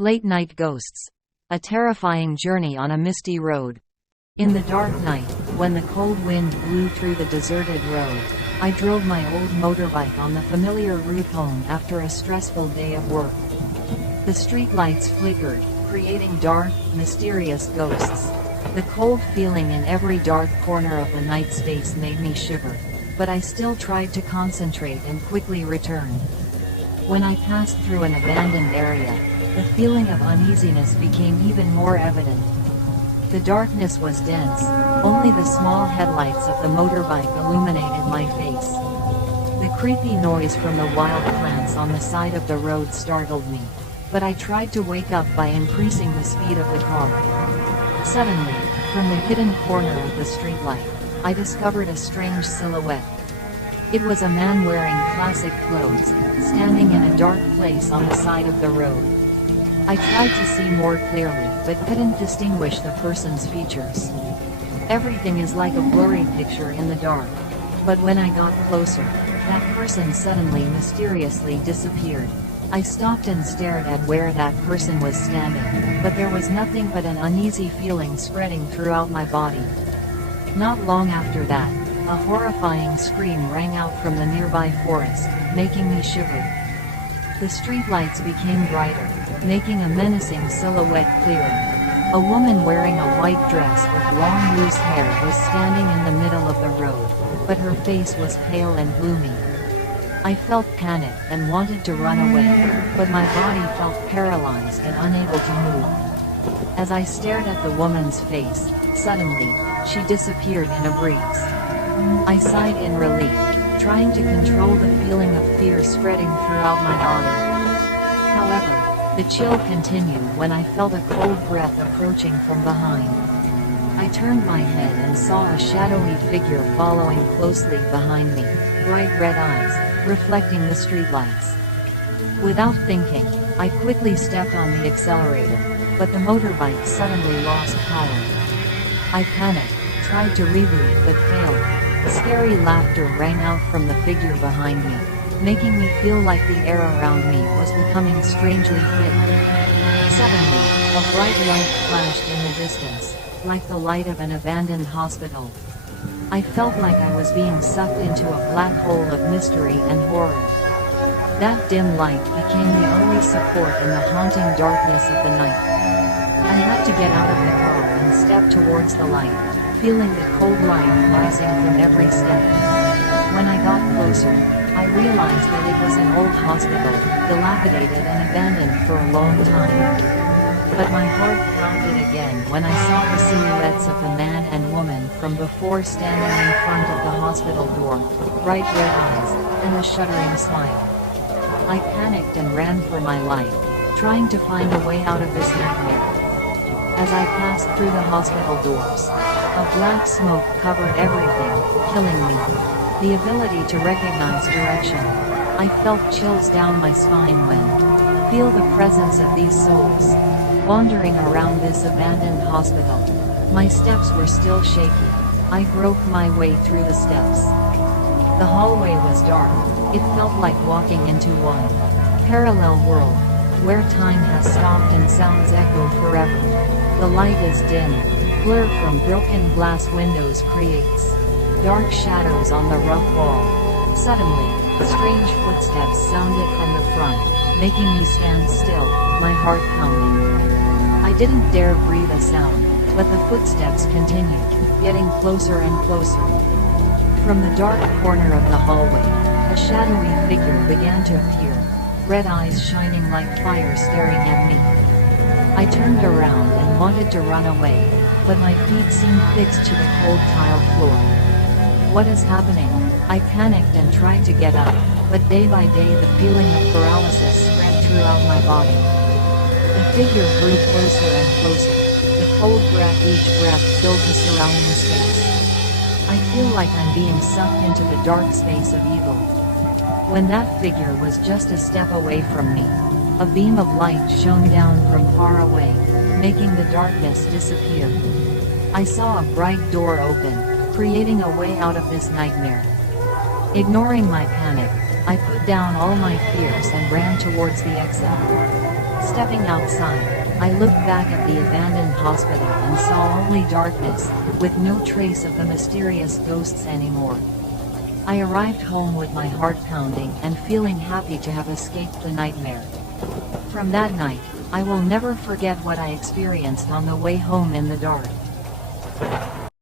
Late night ghosts. A terrifying journey on a misty road. In the dark night, when the cold wind blew through the deserted road, I drove my old motorbike on the familiar route home after a stressful day of work. The streetlights flickered, creating dark, mysterious ghosts. The cold feeling in every dark corner of the night space made me shiver, but I still tried to concentrate and quickly returned. When I passed through an abandoned area, the feeling of uneasiness became even more evident. The darkness was dense, only the small headlights of the motorbike illuminated my face. The creepy noise from the wild plants on the side of the road startled me, but I tried to wake up by increasing the speed of the car. Suddenly, from the hidden corner of the streetlight, I discovered a strange silhouette. It was a man wearing classic clothes, standing in a dark place on the side of the road. I tried to see more clearly, but couldn't distinguish the person's features. Everything is like a blurry picture in the dark. But when I got closer, that person suddenly mysteriously disappeared. I stopped and stared at where that person was standing, but there was nothing but an uneasy feeling spreading throughout my body. Not long after that, a horrifying scream rang out from the nearby forest, making me shiver. The streetlights became brighter, making a menacing silhouette clearer. A woman wearing a white dress with long loose hair was standing in the middle of the road, but her face was pale and gloomy. I felt panic and wanted to run away, but my body felt paralyzed and unable to move. As I stared at the woman's face, suddenly, she disappeared in a breeze. I sighed in relief, trying to control the feeling of fear spreading throughout my body. However, the chill continued when I felt a cold breath approaching from behind. I turned my head and saw a shadowy figure following closely behind me, bright red eyes, reflecting the streetlights. Without thinking, I quickly stepped on the accelerator, but the motorbike suddenly lost power. I panicked, tried to reboot but failed. Scary laughter rang out from the figure behind me, making me feel like the air around me was becoming strangely thick. Suddenly, a bright light flashed in the distance, like the light of an abandoned hospital. I felt like I was being sucked into a black hole of mystery and horror. That dim light became the only support in the haunting darkness of the night. I had to get out of the car and step towards the light, feeling the cold light rising from every step. When I got closer, I realized that it was an old hospital, dilapidated and abandoned for a long time. But my heart pounded again when I saw the silhouettes of the man and woman from before standing in front of the hospital door, bright red eyes, and a shuddering smile. I panicked and ran for my life, trying to find a way out of this nightmare. As I passed through the hospital doors, a black smoke covered everything, killing me. The ability to recognize direction. I felt chills down my spine when feel the presence of these souls wandering around this abandoned hospital. My steps were still shaky. I groped my way through the steps. The hallway was dark. It felt like walking into one parallel world, where time has stopped and sounds echo forever. The light is dim. Blur from broken glass windows creates dark shadows on the rough wall. Suddenly, strange footsteps sounded from the front, making me stand still, my heart pounding. I didn't dare breathe a sound, but the footsteps continued, getting closer and closer. From the dark corner of the hallway, a shadowy figure began to appear, red eyes shining like fire staring at me. I turned around and wanted to run away, but my feet seemed fixed to the cold tile floor. What is happening? I panicked and tried to get up, but day by day the feeling of paralysis spread throughout my body. The figure grew closer and closer. The cold breath each breath filled the surrounding space. I feel like I'm being sucked into the dark space of evil. When that figure was just a step away from me, a beam of light shone down from far away, making the darkness disappear. I saw a bright door open, creating a way out of this nightmare. Ignoring my panic, I put down all my fears and ran towards the exit. Stepping outside, I looked back at the abandoned hospital and saw only darkness, with no trace of the mysterious ghosts anymore. I arrived home with my heart pounding and feeling happy to have escaped the nightmare. From that night, I will never forget what I experienced on the way home in the dark.